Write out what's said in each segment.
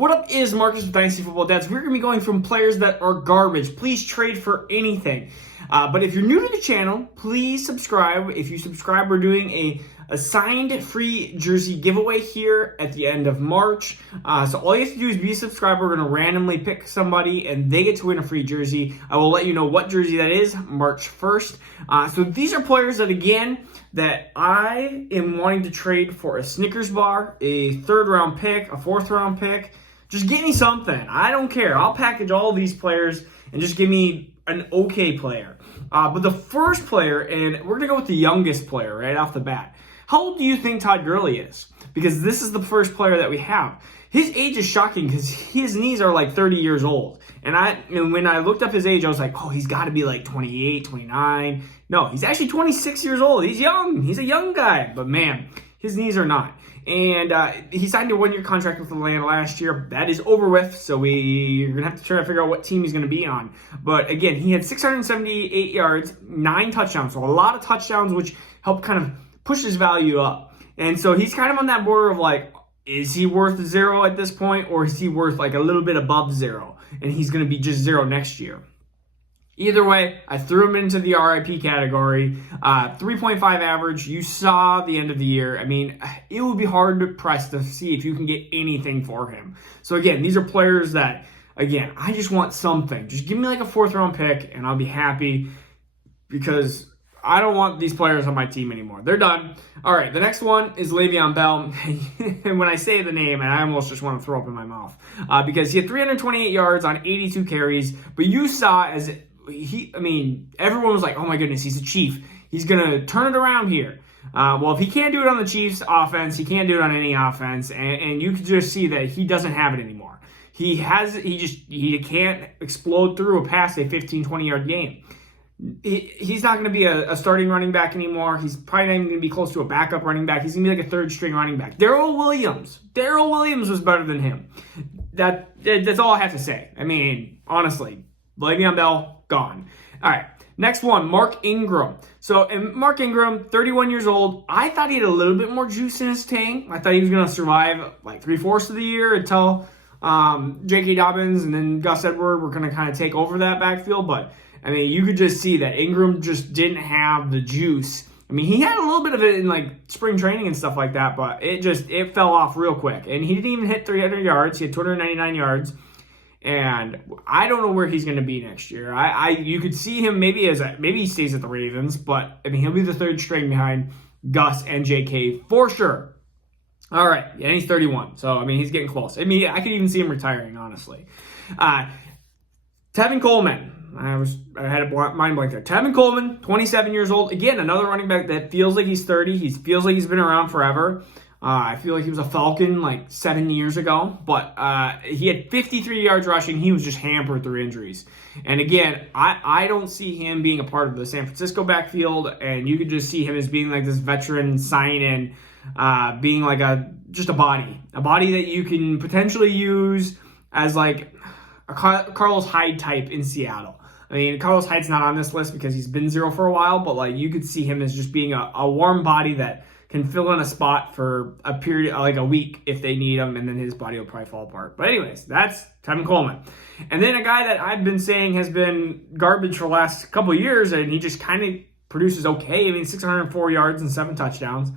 What up is Marcus with Dynasty Football Dads. We're going to be going from players that are garbage. Please trade for anything. But if you're new to the channel, please subscribe. If you subscribe, we're doing a signed free jersey giveaway here at the end of March. So all you have to do is be a subscriber. We're going to randomly pick somebody and they get to win a free jersey. I will let you know what jersey that is March 1st. So these are players that, again, that I am wanting to trade for a Snickers bar, a 3rd round pick, a 4th round pick. Just give me something. I don't care. I'll package all of these players and just give me an okay player. But the first player, and we're going to go with the youngest player right off the bat. How old do you think Todd Gurley is? Because this is the first player that we have. His age is shocking because his knees are like 30 years old. And when I looked up his age, I was like, oh, he's got to be like 28, 29. No, he's actually 26 years old. He's young. He's a young guy. But man, his knees are not. And he signed a 1-year contract with Atlanta last year. That is over with, so we're going to have to try to figure out what team he's going to be on. But again, he had 678 yards, 9 touchdowns. So a lot of touchdowns, which helped kind of push his value up. And so he's kind of on that border of like, is he worth 0 at this point, or is he worth like a little bit above 0? And he's going to be just 0 next year. Either way, I threw him into the RIP category. 3.5 average. You saw the end of the year. I mean, it would be hard pressed to see if you can get anything for him. So again, these are players that, again, I just want something. Just give me like a 4th round pick and I'll be happy, because I don't want these players on my team anymore. They're done. All right, the next one is Le'Veon Bell. And when I say the name, and I almost just want to throw up in my mouth, because he had 328 yards on 82 carries. But you saw everyone was like, oh my goodness, he's a Chief. He's going to turn it around here. Well, if he can't do it on the Chiefs offense, he can't do it on any offense. And you can just see that he doesn't have it anymore. He can't explode through a pass a 15, 20-yard game. He's not going to be a starting running back anymore. He's probably not even going to be close to a backup running back. He's going to be like a 3rd-string running back. Darrell Williams was better than him. That's all I have to say. I mean, honestly, Le'Veon Bell, gone. All right, next one, Mark Ingram. So, and Mark Ingram, 31 years old. I thought he had a little bit more juice in his tank. I thought he was going to survive like 3/4 of the year until J.K. Dobbins and then Gus Edwards were going to kind of take over that backfield. But, I mean, you could just see that Ingram just didn't have the juice. I mean, he had a little bit of it in like spring training and stuff like that, but it fell off real quick. And he didn't even hit 300 yards. He had 299 yards. And I don't know where he's going to be next year. You could see him maybe he stays at the Ravens, but I mean, he'll be the 3rd string behind Gus and JK for sure. All right, yeah, and he's 31, so I mean, he's getting close. I mean, I could even see him retiring, honestly. Tevin Coleman, I had a mind blank there. Tevin Coleman, 27 years old. Again, another running back that feels like he's 30. He feels like he's been around forever. I feel like he was a Falcon like 7 years ago, but he had 53 yards rushing. He was just hampered through injuries. And again, I don't see him being a part of the San Francisco backfield, and you could just see him as being like this veteran sign-in, being like just a body that you can potentially use as like a Carlos Hyde type in Seattle. I mean, Carlos Hyde's not on this list because he's been 0 for a while, but like you could see him as just being a warm body that can fill in a spot for a period, like a week if they need him, and then his body will probably fall apart. But anyways, that's Tevin Coleman. And then a guy that I've been saying has been garbage for the last couple of years, and he just kind of produces okay. I mean, 604 yards and 7 touchdowns.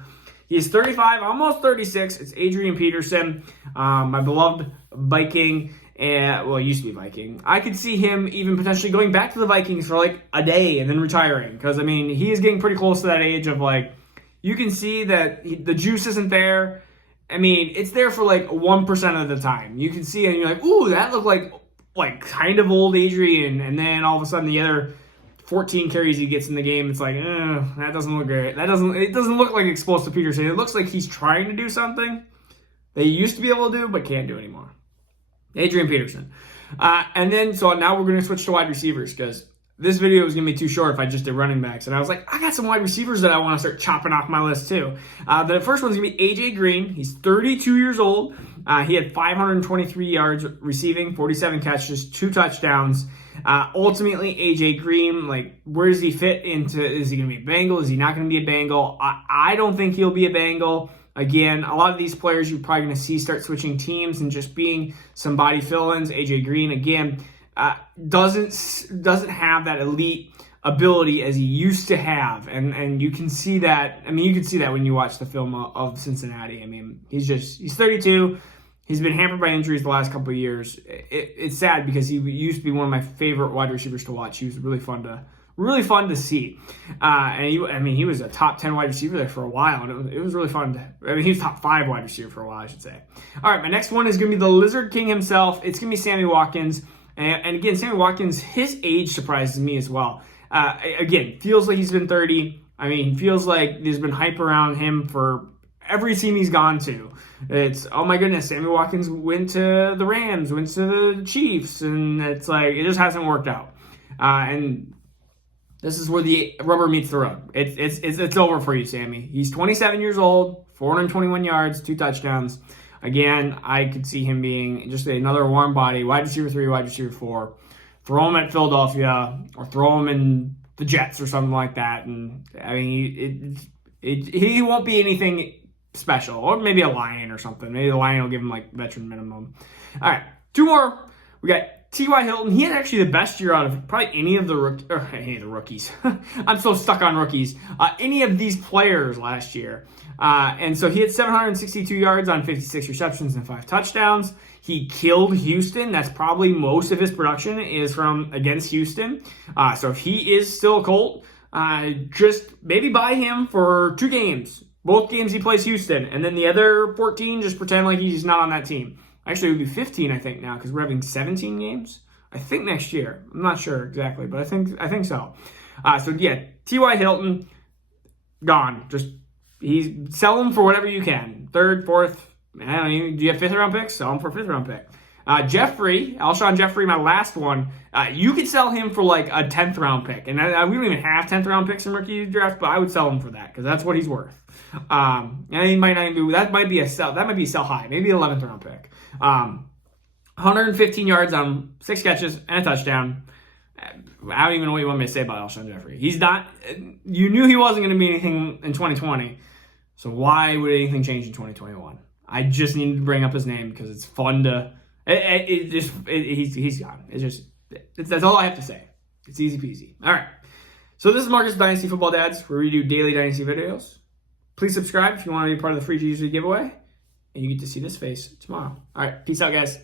He is 35, almost 36. It's Adrian Peterson, my beloved Viking. Well, he used to be Viking. I could see him even potentially going back to the Vikings for like a day and then retiring. Because, I mean, he is getting pretty close to that age of like, you can see that the juice isn't there. I mean, it's there for like 1% of the time. You can see it and you're like, ooh, that looked like kind of old Adrian. And then all of a sudden the other 14 carries he gets in the game, it's like, that doesn't look great. It doesn't look like explosive Peterson. It looks like he's trying to do something that he used to be able to do but can't do anymore. Adrian Peterson. And then, so now we're going to switch to wide receivers because this video was going to be too short if I just did running backs. And I was like, I got some wide receivers that I want to start chopping off my list too. The first one's going to be A.J. Green. He's 32 years old. He had 523 yards receiving, 47 catches, 2 touchdowns. Ultimately, A.J. Green, like, where does he fit into? Is he going to be a Bengal? Is he not going to be a Bengal? I don't think he'll be a Bengal. Again, a lot of these players you're probably going to see start switching teams and just being some body fill-ins. AJ Green, again, doesn't have that elite ability as he used to have, and you can see that. I mean, you can see that when you watch the film of Cincinnati. I mean, he's 32. He's been hampered by injuries the last couple of years. It's sad because he used to be one of my favorite wide receivers to watch. He was really fun to see. And he was a top 10 wide receiver there for a while, and it was really fun. He was top 5 wide receiver for a while, I should say. All right, my next one is going to be the Lizard King himself. It's going to be Sammy Watkins. And again, Sammy Watkins, his age surprises me as well. Again, feels like he's been 30. I mean, feels like there's been hype around him for every team he's gone to. It's, oh my goodness, Sammy Watkins went to the Rams, went to the Chiefs, and it's like, it just hasn't worked out. And this is where the rubber meets the road. It's over for you, Sammy. He's 27 years old, 421 yards, 2 touchdowns. Again, I could see him being just another warm body, wide receiver 3, wide receiver 4. Throw him at Philadelphia or throw him in the Jets or something like that. And I mean, he won't be anything special, or maybe a Lion or something. Maybe the Lion will give him like veteran minimum. All right, 2 more. We got T.Y. Hilton. He had actually the best year out of probably any of the rookies. I'm so stuck on rookies. Any of these players last year. And so he had 762 yards on 56 receptions and 5 touchdowns. He killed Houston. That's probably most of his production is from against Houston. So if he is still a Colt, just maybe buy him for 2 games. Both games he plays Houston. And then the other 14, just pretend like he's not on that team. Actually, it would be 15, I think, now, because we're having 17 games. I think next year. I'm not sure exactly, but I think so. So yeah, T.Y. Hilton, gone. Just sell him for whatever you can. 3rd, 4th. I don't know, do you have 5th round picks? Sell him for a 5th round pick. Alshon Jeffrey, my last one. You could sell him for like a 10th round pick, and we don't even have 10th round picks in rookie draft, but I would sell him for that because that's what he's worth. And he might not even that might be a sell. That might be a sell high, maybe 11th round pick. 115 yards on 6 catches and a touchdown. I don't even know what you want me to say about Alshon Jeffrey. He's not. You knew he wasn't going to be anything in 2020, so why would anything change in 2021? I just needed to bring up his name because it's fun to. He's gone. That's all I have to say. It's easy peasy. All right. So this is Marcus Dynasty Football Dads, where we do daily Dynasty videos. Please subscribe if you want to be part of the free GG giveaway, and you get to see this face tomorrow. All right. Peace out, guys.